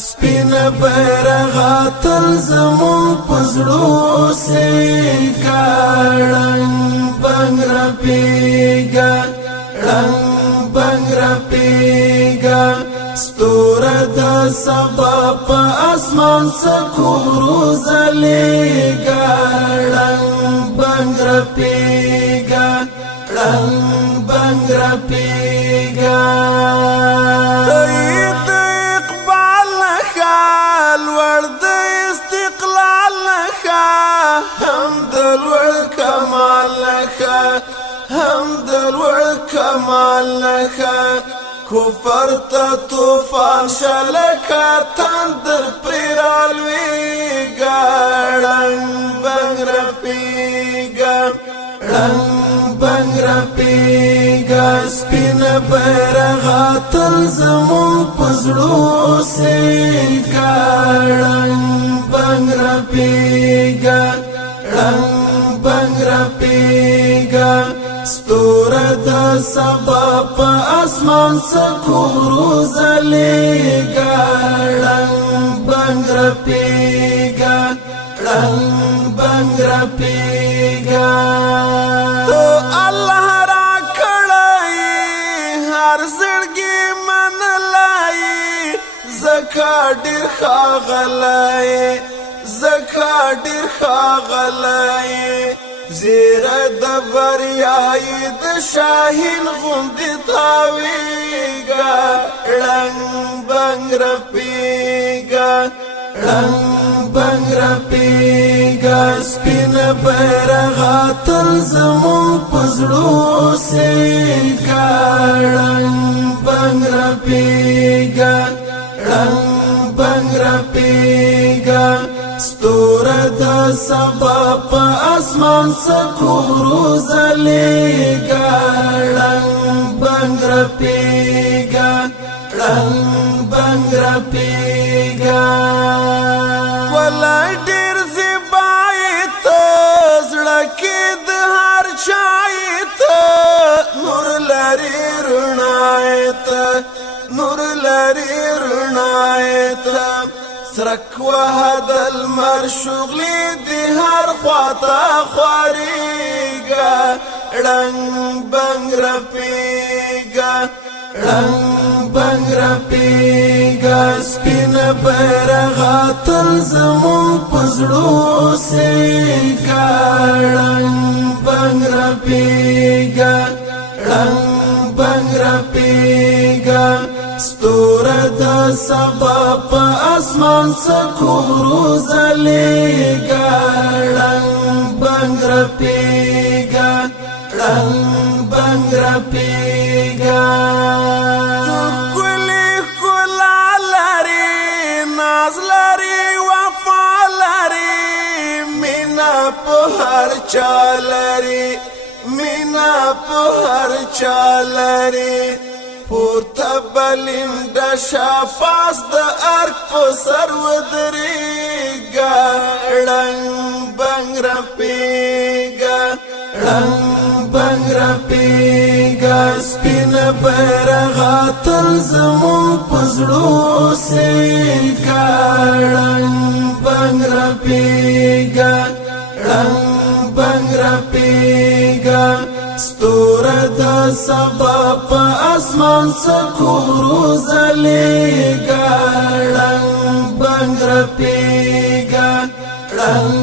سپین بیرغا تل زمون پزړو سیګا رنګ بنګ رپیګا رنګ بنګ رپیګا ستور د سبا په اسمان څخه زلیګا رنګ بنګ رپیګا رنګ بنګ رپیګا کمال لکا کفر تا توفان شلکا تندر پریرالویگا رنگ بنگ رپیگا رنگ بنگ رپیگا سپین بیرغا تل زمون پزړو سیگا رنگ بنگ رپیگا رنگ بنگ رپیگا ستور د سبا په اسمان څخه زلیګا رنګ بنګ رپیګا رنګ بنګ رپیګا تو الله را کړی هر زړګي من لای زکا ډیر خاغلای زکا ډیر خاغلای زیر د بریای د شاهین غوندې تاویګا رنګ بنګ رپیګا رنګ بنګ رپیګا سپین بیرغا تل زمون پزړو سیګا رنګ بنګ رپیګا رنګ بنګ رپیګا ستور د سبا په اسمان څخه زلیګا رنګ بنګ رپیګا رنګ بنګ رپیګا ولا ډیر زیبایت زړه کې د هر چایت نور لري رڼایت نور لري رڼایت سرک وهد المر شغلی دی هر خواتا خواریگا رنگ بنگ رپیگا رنگ بنگ رپیگا سپین بیرغا تل زمون پزړو سیگا رنگ بنگ رپیگا رنگ بنگ رپیگا ستور د سبا په اسمان څخه زلیګا رنګ بنګ رپیګا رنګ بنګ رپیګا ټکلی کلا لري ناز لري وفا لري مینا په هر چا لري مینا په هر چا لري پورته بلنده شاپاس د ارک په سر ودرېږه ړنګ بنګ رپېږه ړنګ بنګ رپېږه سپین بیرغا تل زمون په زړو سیږه ړنګ بنګ رپېږه ړنګ بنګ رپېږه ستور د سبا په اسمان څخه زلیګا رنګ بنګ رپیګا رنګ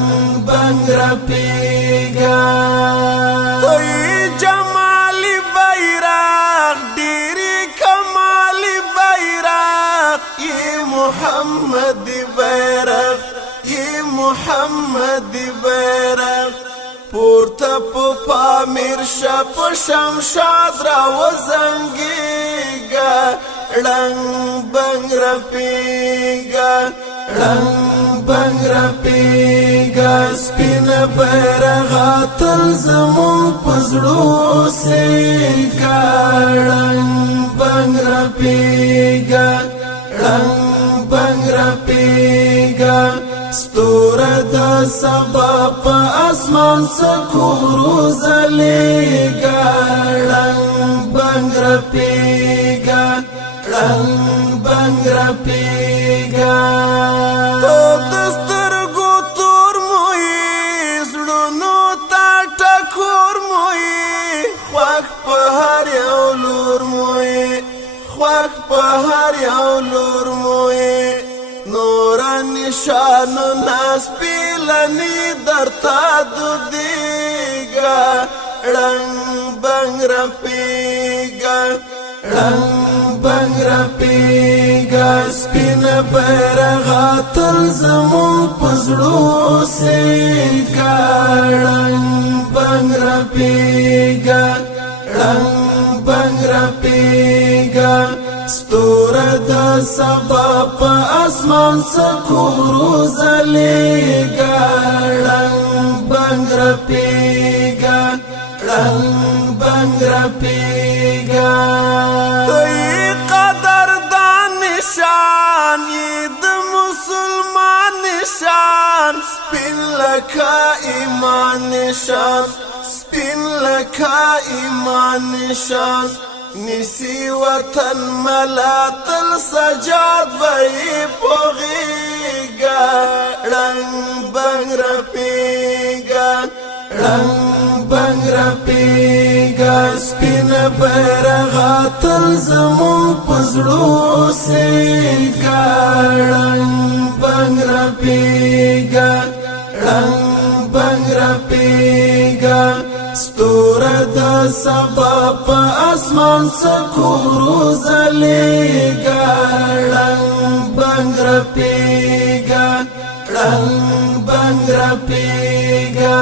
بنګ رپیګا کوئی جمالی بیرغ ډیری کمالی بیرغ ای محمد بیرغ ای محمد بیرغ پورته په پامیر شپ شمشاد را وزنګیګا ړنګ بنګ رپیګا ړنګ بنګ رپیګا سپین بیرغا تل زمون پزړو سیګا ړنګ بنګ رپیګا ړنګ بنګ رپیګا ستور د سبا په اسمان څخه زلیګا رنګ بنګ رپیګا رنگ بنگ رپیگا تو دسترگو تور موئی زڑونو تا ٹکور موئی خواک پہر یو لور موئی خواک پہر یو لور موئی نورا نشان ناس پیلنی درتا دو دیگا رنگ بنگ رپیگا رنگ بنگ رپیگا سپین بیرغا تل زمون پزړو سیگا رنگ بنگ رپیگا رنگ بنگ رپیگا ستوره د سبا په اسمان سکورو زلیگا رنگ بنگ رپیگا رنگ بنگ رپیگا توی قدر دان نشان د مسلمان نشان سپین لکا ایمان نشان سپین لکا ایمان نشان نسی وطن ملاتل سجاد بئی پوغیگا رنگ بنگ رپیگا رنگ بنگ رپیگا سپین بیرغا تل زمون پزړو سیگا رنگ بنگ رپیگا رنگ بنگ رپیگا ستوره د سبا په اسمان سکورو زلیگا رنگ بنگ رپیگا رنگ بنگ رپیگا